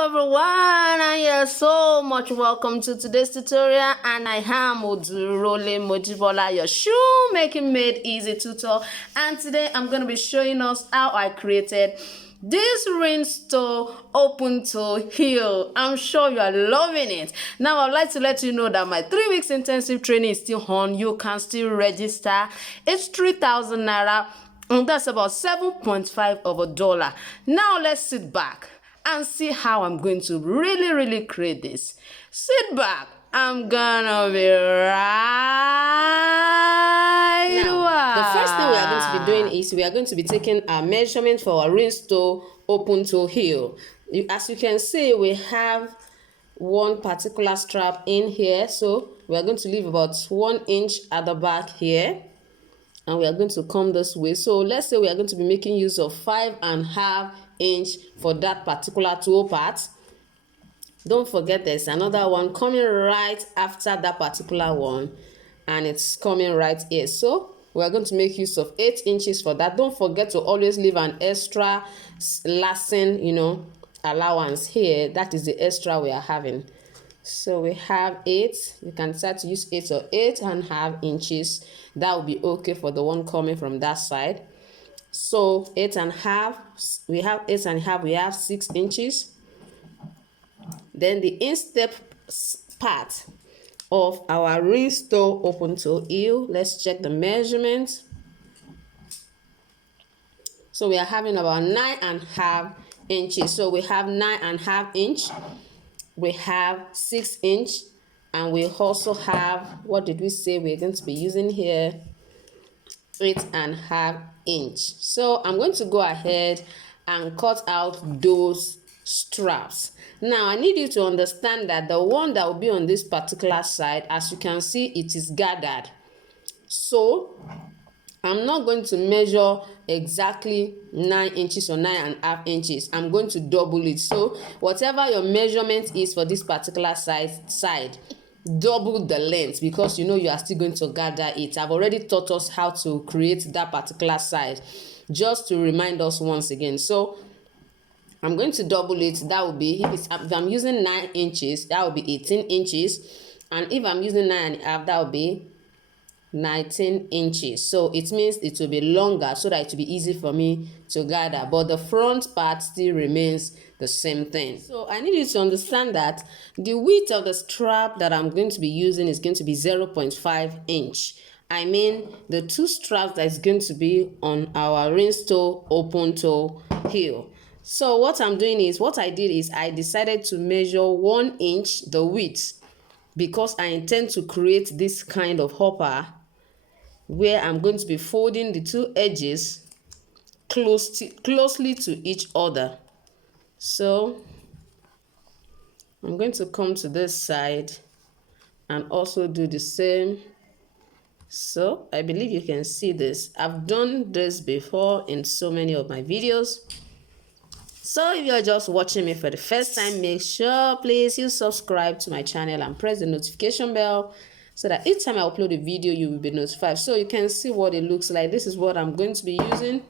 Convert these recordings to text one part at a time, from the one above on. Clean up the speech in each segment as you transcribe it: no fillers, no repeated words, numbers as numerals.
Hello everyone, and you're so much welcome to today's tutorial, and I am Odurole Mojibola, your shoemaking made easy tutor, and today I'm going to be showing us how I created this Rhinestone Open Toes Heel. I'm sure you are loving it. Now I'd like to let you know that my 3 weeks intensive training is still on. You can still register. It's 3,000 naira, and that's about $7.5 of a dollar. Now let's sit back and see how I'm going to really create this. Sit back. I'm gonna be right now. The first thing we are going to be doing is we are going to be taking our measurement for our Rhinestone Open Toes Heel. As you can see, we have one particular strap in here, so we are going to leave about 1 inch at the back here, and we are going to come this way. So let's say we are going to be making use of 5.5 inch for that particular toe part. Don't forget there's another one coming right after that particular one, and it's coming right here. So we are going to make use of 8 inches for that. Don't forget to always leave an extra lacing, allowance here. That is the extra we are having. So we have 8. You can start to use 8 or 8.5 inches. That will be okay for the one coming from that side. So 8.5, we have 8.5, we have 6 inches. Then the instep part of our Rhinestone Open Toes Heel, let's check the measurement. So we are having about 9.5 inches. So we have 9.5 inch, we have 6 inch, and we also have, what did we say we're going to be using here? 8.5 inch. So I'm going to go ahead and cut out those straps. Now I need you to understand that the one that will be on this particular side, as you can see, it is gathered. So I'm not going to measure exactly 9 inches or 9.5 inches. I'm going to double it. So whatever your measurement is for this particular side, double the length, because you are still going to gather it. I've already taught us how to create that particular side, just to remind us once again. So I'm going to double it. That will be, if I'm using 9 inches, that will be 18 inches, and if I'm using 9.5, that will be 19 inches. So it means it will be longer, so that it will be easy for me to gather, but the front part still remains the same thing. So I need you to understand that the width of the strap that I'm going to be using is going to be 0.5 inch. I mean the 2 straps that is going to be on our Rhinestone Open Toes Heel. So what I did is I decided to measure 1 inch the width, because I intend to create this kind of hopper where I'm going to be folding the 2 edges closely to each other. So I'm going to come to this side and also do the same. So I believe you can see this. I've done this before in so many of my videos. So if you're just watching me for the first time, make sure please you subscribe to my channel and press the notification bell, so that each time I upload a video you will be notified. So you can see what it looks like. This is what I'm going to be using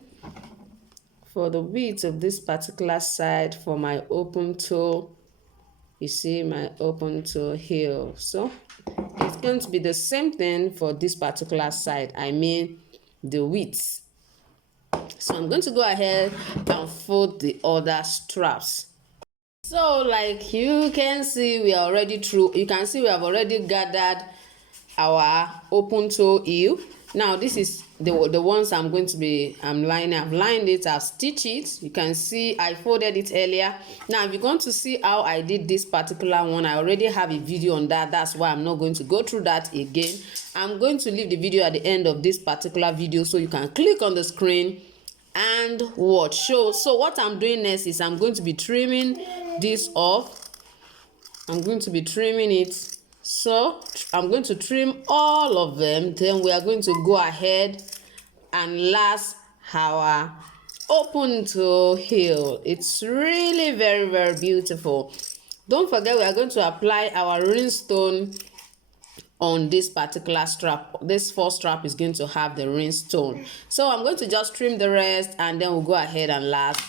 for the width of this particular side for my open toe. You see my open toe heel. So it's going to be the same thing for this particular side. I mean the width. So I'm going to go ahead and fold the other straps. So like you can see, we are already through. You can see we have already gathered our open toe heel. Now this is the ones I'm going to be lining. I've lined it, I've stitched it. You can see I folded it earlier. Now if you're going to see how I did this particular one, I already have a video on that. That's why I'm not going to go through that again. I'm going to leave the video at the end of this particular video, so you can click on the screen and watch. So what I'm doing next is I'm going to be trimming this off. I'm going to be trimming it. So I'm going to trim all of them. Then we are going to go ahead and last our open toe heel. It's really very beautiful. Don't forget, we are going to apply our rhinestone on this particular strap. This first strap is going to have the rhinestone. So I'm going to just trim the rest, and then we'll go ahead and last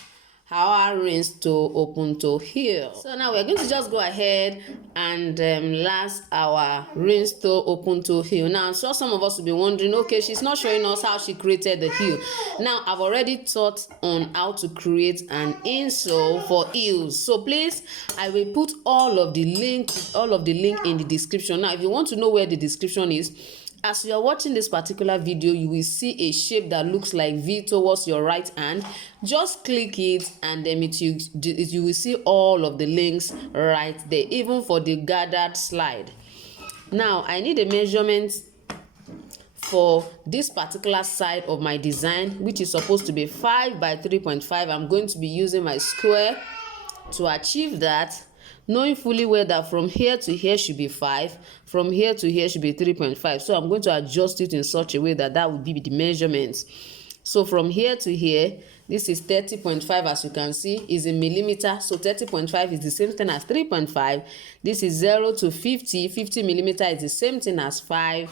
our rhinestone open toe heel. So now we're going to just go ahead and last our rhinestone open toe heel. Now, so some of us will be wondering, okay, she's not showing us how she created the heel. Now, I've already taught on how to create an insole for heels. So please, I will put all of the link in the description. Now, if you want to know where the description is, as you are watching this particular video, you will see a shape that looks like V towards your right hand. Just click it and then you will see all of the links right there, even for the gathered slide. Now, I need a measurement for this particular side of my design, which is supposed to be 5 by 3.5. I'm going to be using my square to achieve that, knowing fully well that from here to here should be 5, from here to here should be 3.5. So I'm going to adjust it in such a way that that would be the measurements. So from here to here, this is 30.5, as you can see, is in millimeter. So 30.5 is the same thing as 3.5. This is 0 to 50. 50 millimeter is the same thing as 5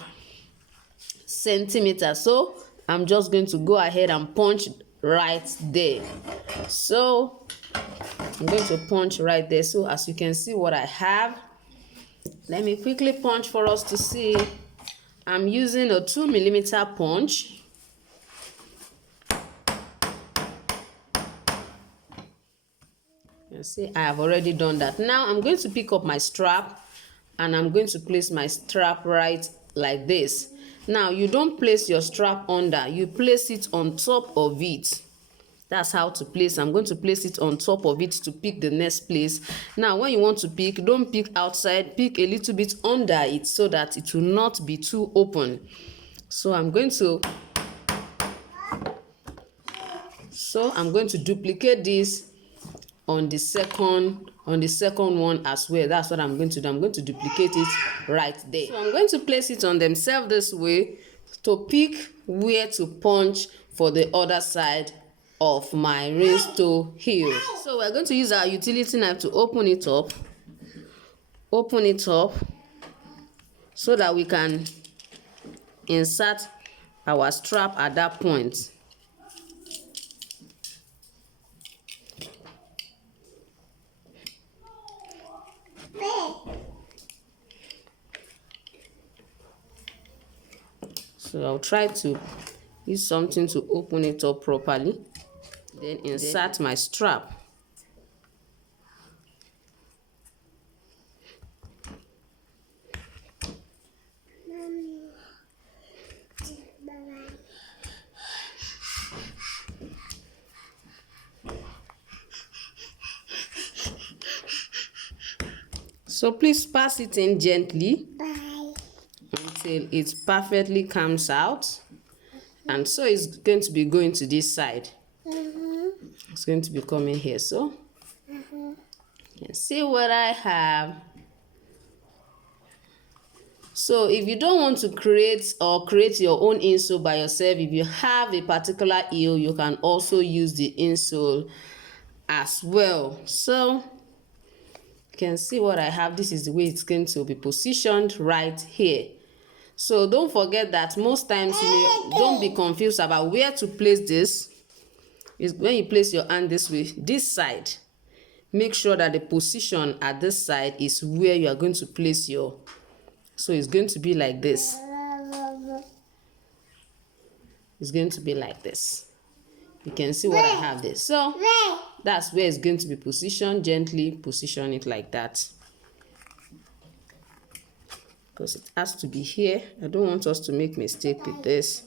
centimeters. So I'm just going to go ahead and punch right there. So I'm going to punch right there. So as you can see what I have, let me quickly punch for us to see. I'm using a 2 millimeter punch. You see, I have already done that. Now I'm going to pick up my strap and I'm going to place my strap right like this. Now you don't place your strap under, you place it on top of it. That's how to place. I'm going to place it on top of it to pick the next place. Now when you want to pick, don't pick outside, pick a little bit under it so that it will not be too open. So I'm going to duplicate this on the second one as well. That's what I'm going to do. I'm going to duplicate it right there. So I'm going to place it on themselves this way to pick where to punch for the other side of my rhinestone heel. So we're going to use our utility knife to open it up so that we can insert our strap at that point. So I'll try to use something to open it up properly, then insert my strap. So please pass it in gently until it perfectly comes out. And so it's going to be going to this side. It's going to be coming here. So you can see what I have. So if you don't want to create your own insole by yourself, if you have a particular heel, you can also use the insole as well. So you can see what I have. This is the way it's going to be positioned right here. So don't forget that most times don't be confused about where to place this. Is when you place your hand this way, this side, make sure that the position at this side is where you are going to place your. So it's going to be like this. It's going to be like this. You can see what I have there. So that's where it's going to be positioned. Gently position it like that, because it has to be here. I don't want us to make mistake with this.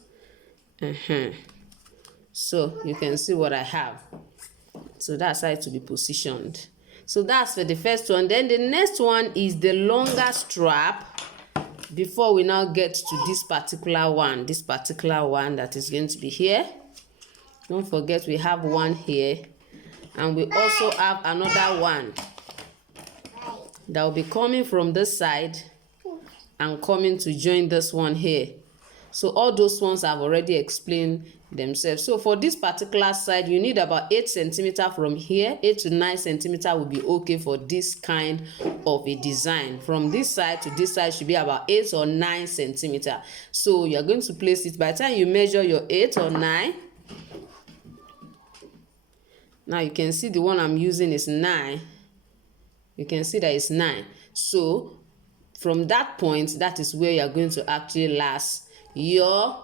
So you can see what I have. So that's how it to be positioned. So that's for the first one. Then the next one is the longer strap. Before we now get to this particular one that is going to be here. Don't forget we have one here, and we also have another one that will be coming from this side and coming to join this one here. So all those ones I've already explained themselves. So for this particular side, you need about 8 centimeters from here. 8 to 9 centimeters will be okay for this kind of a design. From this side to this side should be about 8 or 9 centimeters. So you're going to place it. By the time you measure your 8 or 9, Now you can see the one I'm using is 9. You can see that it's 9. So from that point, that is where you're going to actually last your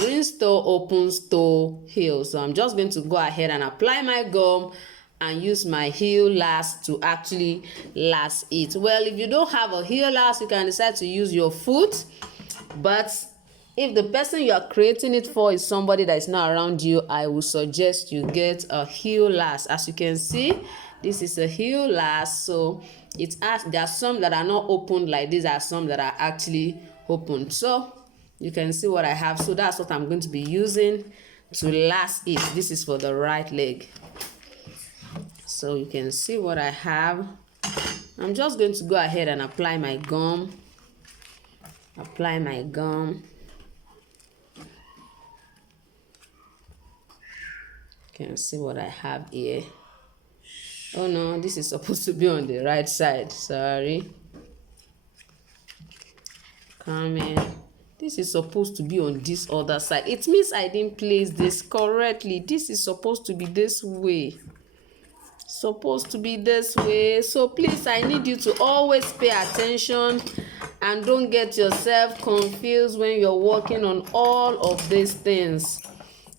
Rhinestone Open Toes Heel. So I'm just going to go ahead and apply my gum and use my heel last to actually last it. Well, if you don't have a heel last, you can decide to use your foot. But if the person you are creating it for is somebody that is not around you, I will suggest you get a heel last. As you can see, this is a heel last. So there are some that are not opened like this. There are some that are actually opened. So you can see what I have. So that's what I'm going to be using to last it. This is for the right leg. So you can see what I have. I'm just going to go ahead and apply my gum. Apply my gum. You can see what I have here. Oh no, this is supposed to be on the right side. Sorry. Come in. This is supposed to be on this other side. It means I didn't place this correctly. This is supposed to be this way. Supposed to be this way. So please, I need you to always pay attention and don't get yourself confused when you're working on all of these things.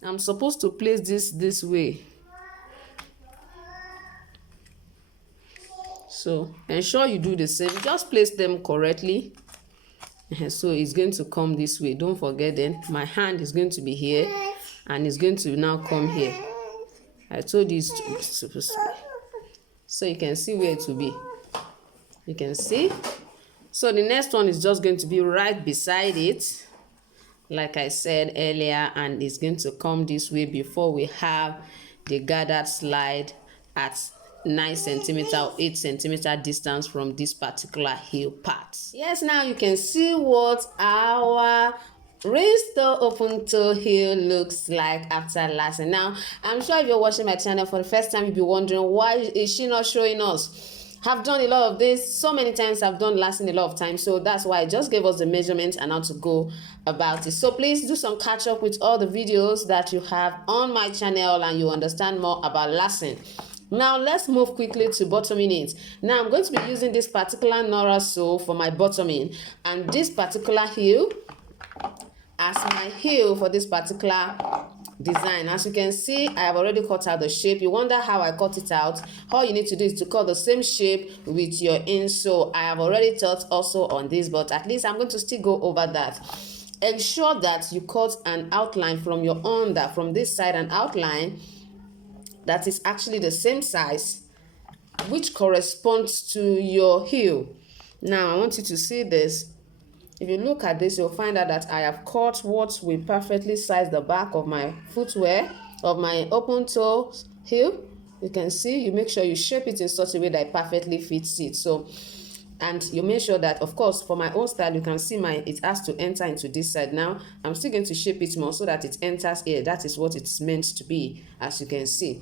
I'm supposed to place this way. So ensure you do the same. Just place them correctly. So it's going to come this way. Don't forget, then my hand is going to be here and it's going to now come here. I told you it's supposed to be. So you can see where it will be. You can see. So the next one is just going to be right beside it, like I said earlier, and it's going to come this way before we have the gathered slide at 9 centimeter or 8 centimeter distance from this particular heel part. Yes, now you can see what our Rhinestone Open Toes Heel looks like after lasting. Now, I'm sure if you're watching my channel for the first time, you'll be wondering, why is she not showing us? I've done a lot of this so many times. I've done lasting a lot of times, so that's why I just gave us the measurements and how to go about it. So please do some catch up with all the videos that you have on my channel and you understand more about lasting. Now let's move quickly to bottoming it. Now I'm going to be using this particular Nora sole for my bottoming, and this particular heel as my heel for this particular design. As you can see, I have already cut out the shape. You wonder how I cut it out? All you need to do is to cut the same shape with your insole. I have already taught also on this, but at least I'm going to still go over that. Ensure that you cut an outline from your under, from this side, an outline that is actually the same size, which corresponds to your heel. Now I want you to see this. If you look at this, you'll find out that I have cut what will perfectly size the back of my footwear, of my open toes heel. You can see, you make sure you shape it in such a way that it perfectly fits it. So, and you make sure that, of course, for my own style, you can see it has to enter into this side. Now, I'm still going to shape it more so that it enters here. That is what it's meant to be, as you can see.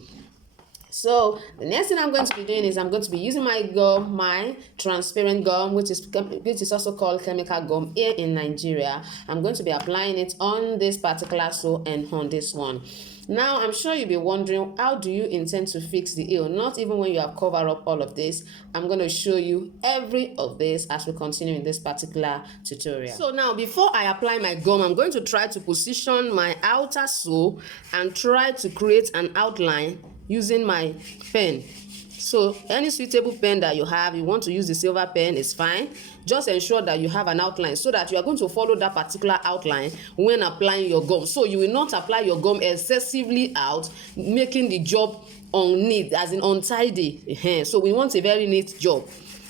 So the next thing I'm going to be doing is I'm going to be using my gum, my transparent gum, which is also called chemical gum here in Nigeria. I'm going to be applying it on this particular sole and on this one. Now I'm sure you'll be wondering, how do you intend to fix the heel? Not even when you have covered up all of this. I'm going to show you every of this as we continue in this particular tutorial. So now, before I apply my gum, I'm going to try to position my outer sole and try to create an outline using my pen. So any suitable pen that you have, you want to use the silver pen, is fine. Just ensure that you have an outline so that you are going to follow that particular outline when applying your gum. So you will not apply your gum excessively out, making the job unneat, as in untidy. So we want a very neat job.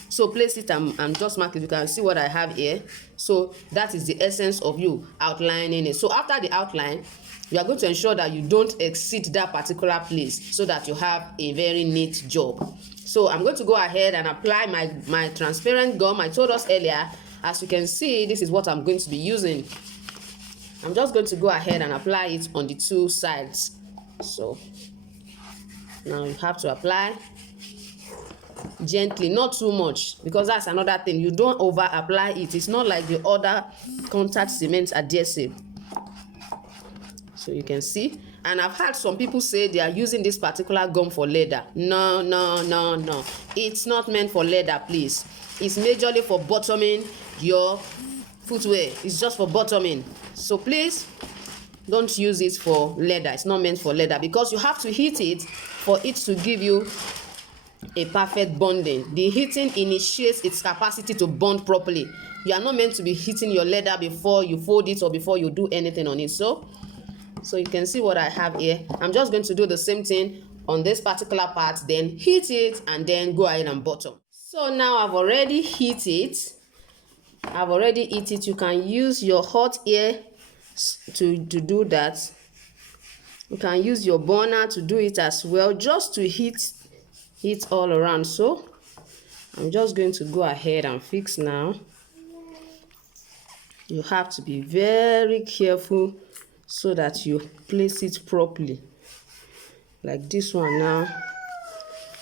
So place it and just mark it. You can see what I have here. So that is the essence of you outlining it. So after the outline, you are going to ensure that you don't exceed that particular place so that you have a very neat job. So I'm going to go ahead and apply my transparent gum. I told us earlier, as you can see, this is what I'm going to be using. I'm just going to go ahead and apply it on the two sides. So now you have to apply gently, not too much, because that's another thing. You don't over apply it. It's not like the other contact cement adhesive. So you can see And I've had some people say they are using this particular gum for leather. No, no, no, no. It's not meant for leather, please. It's majorly for bottoming your footwear. It's just for bottoming. So please don't use it for leather. It's not meant for leather because you have to heat it for it to give you a perfect bonding. The heating initiates its capacity to bond properly. You are not meant to be heating your leather before you fold it or before you do anything on it. So you can see what I have here. I'm just going to do the same thing on this particular part, then heat it and then go ahead and bottom. So now I've already heat it. You can use your hot air to do that. You can use your burner to do it as well, just to heat all around. So I'm just going to go ahead and fix now. You have to be very careful so that you place it properly. Like this one now,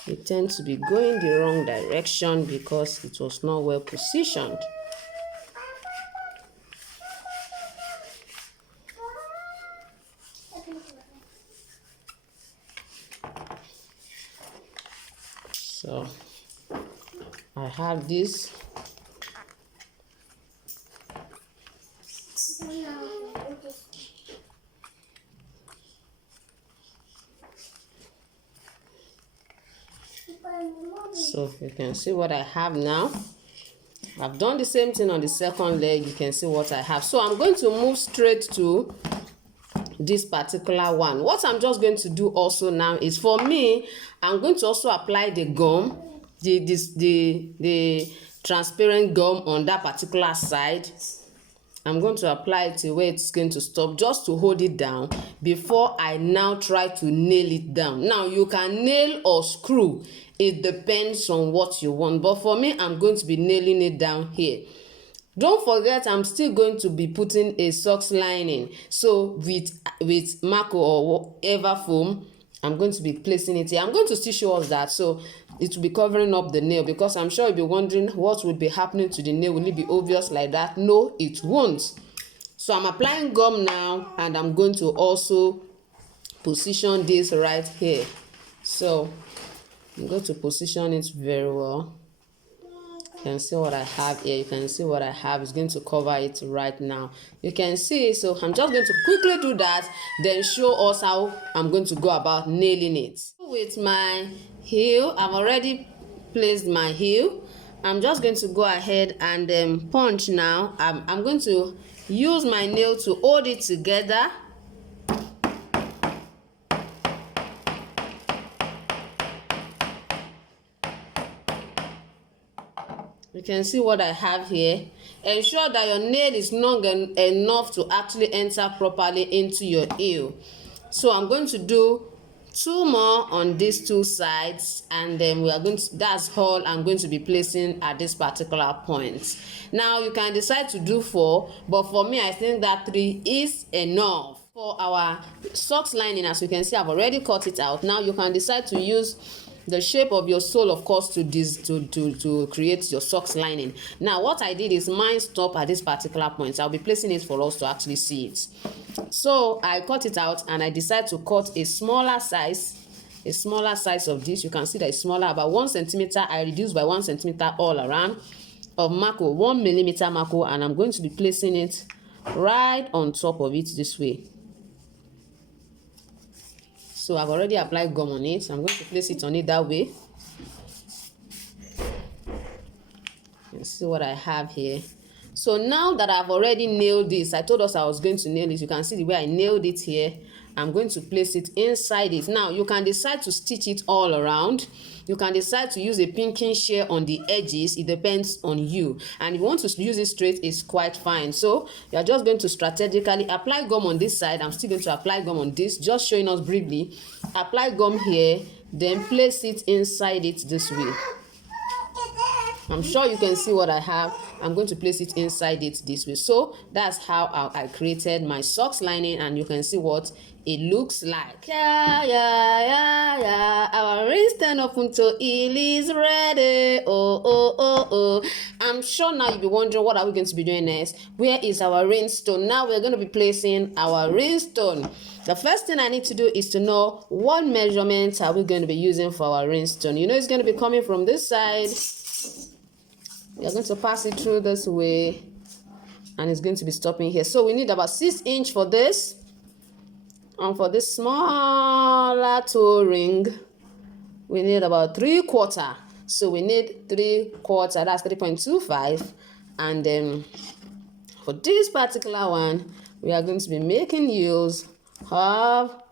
it tends to be going the wrong direction because it was not well positioned. So I have this. So you can see what I have now. I've done the same thing on the second leg. You can see what I have. So I'm going to move straight to this particular one. What I'm just going to do also now is, for me, I'm going to also apply the gum, the transparent gum on that particular side. I'm going to apply it to where it's going to stop, just to hold it down before I now try to nail it down. Now you can nail or screw. It depends on what you want. But for me, I'm going to be nailing it down here. Don't forget, I'm still going to be putting a socks lining. So with Mako or whatever foam, I'm going to be placing it here. I'm going to still show us that. So it will be covering up the nail, because I'm sure you'll be wondering what would be happening to the nail. Will it be obvious like that? No, it won't. So I'm applying gum now, and I'm going to also position this right here. So I'm going to position it very well. You can see what I have here. You can see what I have. It's going to cover it right now. You can see. So I'm just going to quickly do that, then show us how I'm going to go about nailing it. With my heel, I've already placed my heel. I'm just going to go ahead and punch now. I'm going to use my nail to hold it together. You can see what I have here. Ensure that your nail is long enough to actually enter properly into your heel. So I'm going to do 2 more on these 2 sides, and then we are going to, that's all I'm going to be placing at this particular point. Now you can decide to do 4, but for me, I think that 3 is enough. For our socks lining, as you can see, I've already cut it out. Now you can decide to use the shape of your sole, of course, to create your socks lining. Now what I did is mine stop at this particular point. I'll be placing it for us to actually see it. So I cut it out, and I decided to cut a smaller size of this. You can see that it's smaller, about 1 centimeter. I reduced by 1 centimeter all around of Mako, 1 millimeter Mako, and I'm going to be placing it right on top of it this way. So I've already applied gum on it. I'm going to place it on it that way. You can see what I have here. So now that I've already nailed this, I told us I was going to nail it. You can see the way I nailed it here. I'm going to place it inside it. Now you can decide to stitch it all around. You can decide to use a pinking shear on the edges. It depends on you. And if you want to use it straight, it's quite fine. So you're just going to strategically apply gum on this side. I'm still going to apply gum on this, just showing us briefly. Apply gum here, then place it inside it this way. I'm sure you can see what I have. I'm going to place it inside it this way. So that's how I created my socks lining, and you can see what it looks like. Yeah. Our Rhinestone Open Toes Heel is ready. Oh. I'm sure now you'll be wondering, what are we going to be doing next? Where is our rhinestone? Now we're going to be placing our rhinestone. The first thing I need to do is to know what measurements are we going to be using for our rhinestone. You know, it's going to be coming from this side. We're going to pass it through this way, and it's going to be stopping here. So we need about 6 inches for this. And for this smaller toe ring, we need about 3/4. So we need 3/4, that's 3.25. And then for this particular one, we are going to be making use of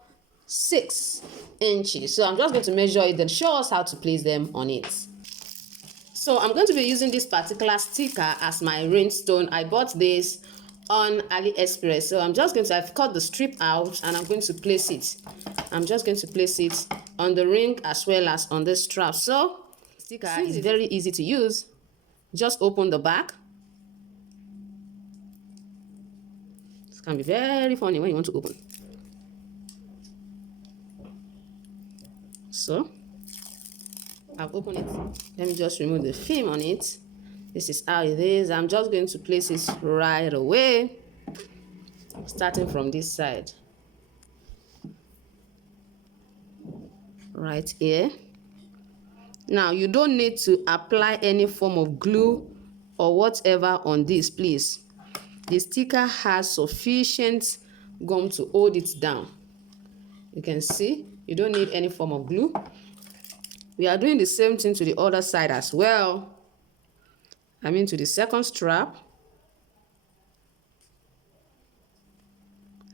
6 inches. So I'm just going to measure it and show us how to place them on it. So I'm going to be using this particular sticker as my rhinestone. I bought this on AliExpress. So I've cut the strip out, and I'm going to place it. I'm just going to place it on the ring as well as on the strap. So sticker is very easy to use. Just open the back. This can be very funny when you want to open. So I've opened it. Let me just remove the film on it. This is how it is. I'm just going to place it right away, starting from this side. Right here. Now, you don't need to apply any form of glue or whatever on this, please. The sticker has sufficient gum to hold it down. You can see, you don't need any form of glue. We are doing the same thing to the other side as well. I mean to the second strap.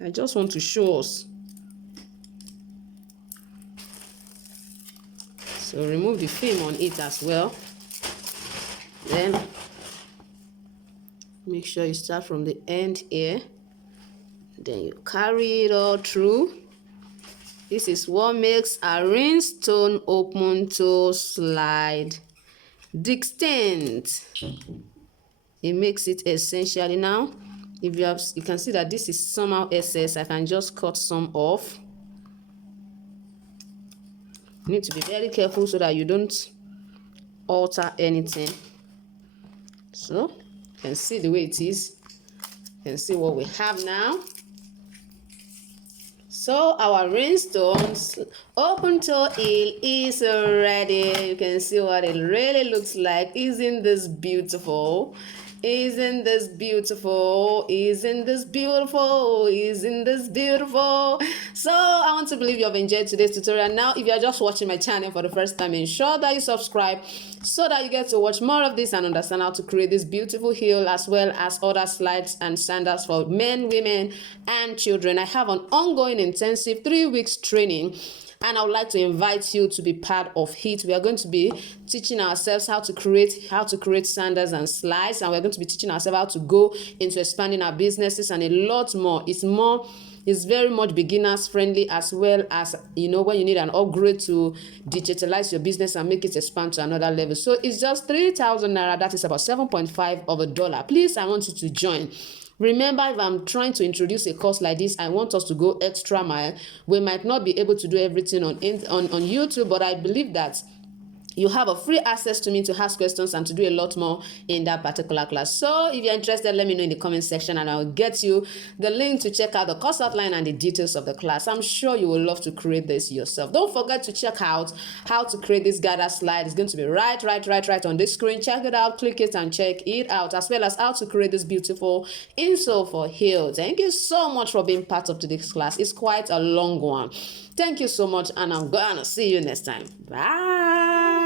I just want to show us. So remove the film on it as well. Then make sure you start from the end here. Then you carry it all through. This is what makes a Rhinestone Open Toes Slide distinct. It makes it essentially. Now, if you can see that this is somehow excess, I can just cut some off. You need to be very careful so that you don't alter anything. So you can see the way it is. You can see what we have now. So our Rhinestone Open Toes Heel is ready. You can see what it really looks like. Isn't this beautiful? Isn't this beautiful? Isn't this beautiful? Isn't this beautiful? So I want to believe you have enjoyed today's tutorial. Now, if you are just watching my channel for the first time, ensure that you subscribe so that you get to watch more of this and understand how to create this beautiful heel, as well as other slides and sandals for men, women, and children. I have an ongoing intensive 3 weeks training, and I would like to invite you to be part of it. We are going to be teaching ourselves how to create sandals and slides, and we're going to be teaching ourselves how to go into expanding our businesses and a lot more. It's very much beginners friendly, as well as, you know, when you need an upgrade to digitalize your business and make it expand to another level. So it's just 3,000 naira. That is about $7.5. Please, I want you to join. Remember, if I'm trying to introduce a course like this, I want us to go extra mile. We might not be able to do everything on YouTube, but I believe that you have a free access to me to ask questions and to do a lot more in that particular class. So if you're interested, let me know in the comment section, and I'll get you the link to check out the course outline and the details of the class. I'm sure you will love to create this yourself. Don't forget to check out how to create this gather slide. It's going to be right on this screen. Check it out, click it and check it out, as well as how to create this beautiful insole for heel. Thank you so much for being part of today's class. It's quite a long one. Thank you so much, and I'm gonna see you next time. Bye.